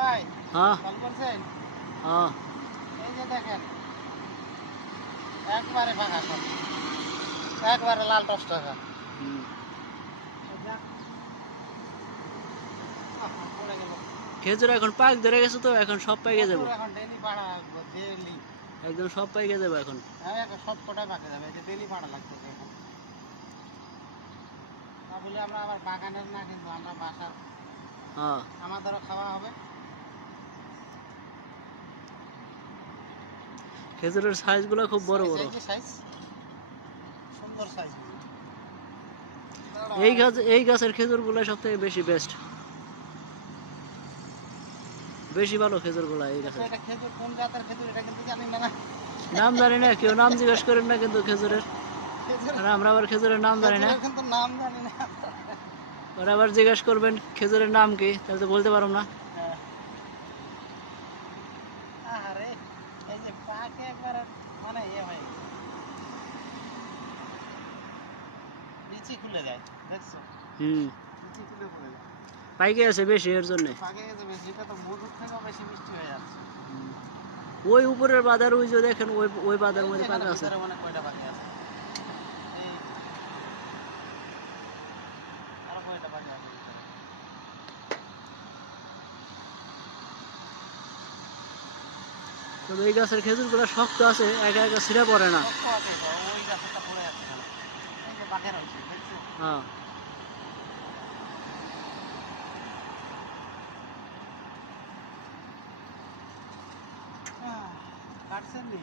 ভাই হ্যাঁ কল করছেন? হ্যাঁ এই যে দেখেন একবারে ফাঁকা সব, একবারে লাল টস টাকা হুম। পড়ে গেল। খেজুর এখন পাক ধরে গেছে তো, এখন সব পাইকে যাবো, এখন ডেলি পাড়া ডেলি, একদম সব পাইকে যাবো এখন। হ্যাঁ সব কটাই পাকে যাবে, এই যে ডেলি পাড়া লাগতেছে এখন। তা বলে আমরা আবার বাগানের না, কিন্তু আমরা বাসার হ্যাঁ আমাদেরও খাওয়া হবে। খেজুরের সাইজ গুলো খুব বড় বড়। এই যে সাইজ, সুন্দর সাইজ। এই গাছের খেজুর গুলো সব থেকে বেশি বেস্ট, বেশি ভালো খেজুর গুলা এই গাছের। এটা খেজুর কোন জাতের খেজুর এটা কিন্তু জানি না। নাম জানি না, কেউ নাম জিজ্ঞেস করেন না কিন্তু খেজুরের, খেজুর আর আমরা আবার খেজুরের নাম জানি না। কিন্তু নাম জানি না। ওরা আবার জিজ্ঞেস করবেন খেজুরের নাম কি, তাহলে তো বলতে পারবো না। হ্যাঁ। আরে এই যে পাকে একবারে মানে ইয়ে হয়ে গেছে, নিচে খুলে যায়, দেখছো? হুম, নিচে খুলে পড়ে যায়, পাইকে আছে বেশি এর জন্য। পাকে গেছে বেশি, এটা তো মধুর থেকেও বেশি মিষ্টি হয়ে যাচ্ছে। ওই উপরের বাজার, ওই যে দেখেন ওই ওই বাজার মধ্যে পাকা আছে। ভিতরে মনে কয়টা বাকি আছে, এই আরো কয়টা বাকি আছে ভিতরে। তবে এই গাছের খেজুর গুলো শক্ত আছে, একা একা ছিঁড়ে পড়ে না। শক্ত আছে তো, ওই গাছটা পড়ে যাচ্ছে না। এই যে বাঘের হয়েছে, দেখছো? হ্যাঁ কাটছেন নি?